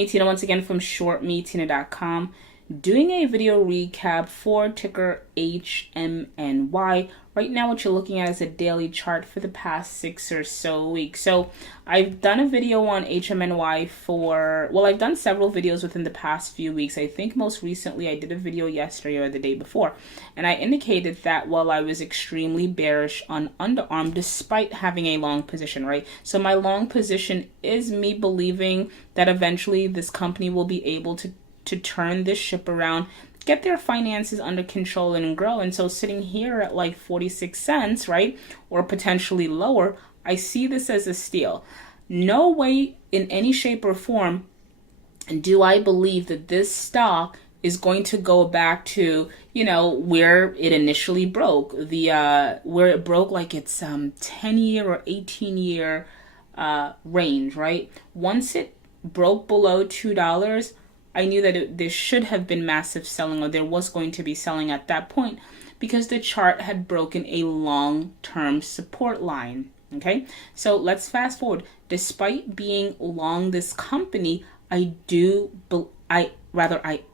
Me Tina once again from shortmetina.com, doing a video recap for ticker HMNY. Right now what you're looking at is a daily chart for the past 6 or so weeks. So I've done a video on HMNY I've done several videos within the past few weeks. I think most recently I did a video yesterday or the day before, and I indicated that while I was extremely bearish on underarm despite having a long position, right? So my long position is me believing that eventually this company will be able to turn this ship around, get their finances under control and grow. And so sitting here at like 46 cents, right, or potentially lower, I see this as a steal. No way in any shape or form do I believe that this stock is going to go back to, where it initially broke, where it broke like its 10-year or 18-year range, right? Once it broke below $2, I knew that there should have been massive selling, or there was going to be selling at that point, because the chart had broken a long-term support line. Okay, so let's fast forward. Despite being long this company, I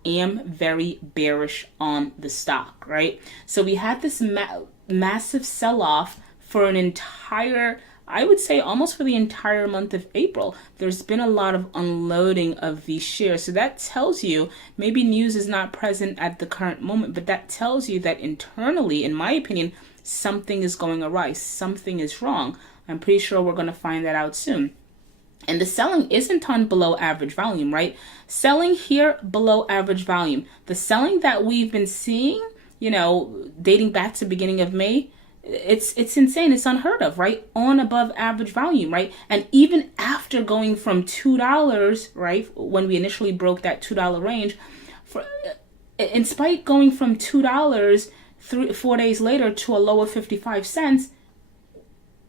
am very bearish on the stock, right? So we had this massive sell-off for an entire, I would say almost for the entire month of April. There's been a lot of unloading of these shares. So that tells you, maybe news is not present at the current moment, but that tells you that internally, in my opinion, something is going awry. Something is wrong. I'm pretty sure we're going to find that out soon. And the selling isn't on below average volume, right? Selling here below average volume. The selling that we've been seeing, dating back to beginning of May, it's insane. It's unheard of, right? On above average volume, right? And even after going from $2, right, when we initially broke that $2 range, in spite going from $2 4 days later to a low of 55 cents,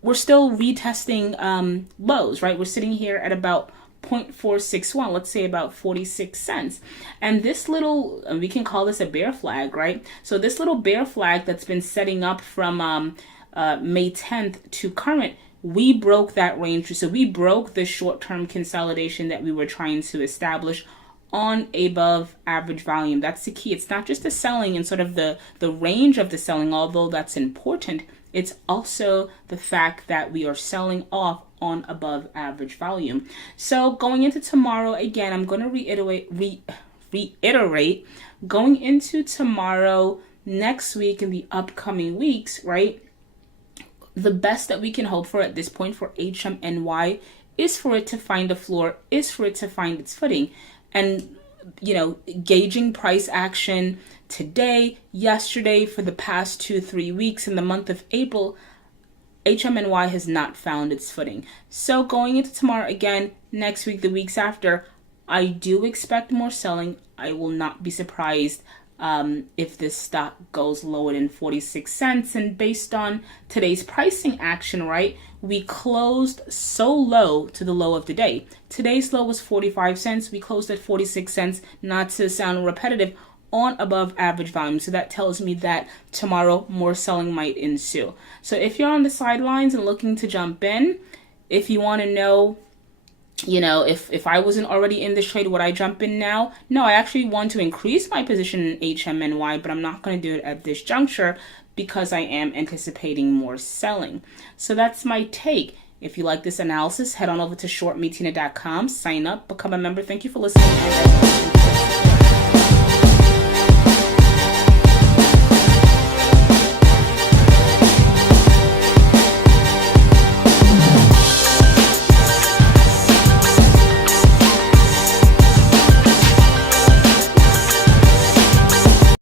we're still retesting lows, right? We're sitting here at about 0.461, let's say about 46 cents. And this little, we can call this a bear flag, right? So this little bear flag that's been setting up from May 10th to current, we broke that range. So we broke the short-term consolidation that we were trying to establish on above average volume. That's the key. It's not just the selling and sort of the range of the selling, although that's important. It's also the fact that we are selling off on above average volume. So going into tomorrow, again, I'm going to reiterate, going into tomorrow, next week, and the upcoming weeks, right? The best that we can hope for at this point for HMNY is for it to find a floor, is for it to find its footing. And, gauging price action today, yesterday, for the past 2-3 weeks in the month of April, HMNY has not found its footing. So going into tomorrow, again, next week, the weeks after, I do expect more selling. I will not be surprised if this stock goes lower than 46 cents. And based on today's pricing action, right, we closed so low to the low of the day. Today's low was 45 cents. We closed at 46 cents, not to sound repetitive, on above average volume. So that tells me that tomorrow more selling might ensue. So if you're on the sidelines and looking to jump in, if you want to know, if I wasn't already in this trade, would I jump in now? No, I actually want to increase my position in HMNY, but I'm not going to do it at this juncture because I am anticipating more selling. So that's my take. If you like this analysis, head on over to shortmetina.com, sign up, become a member. Thank you for listening.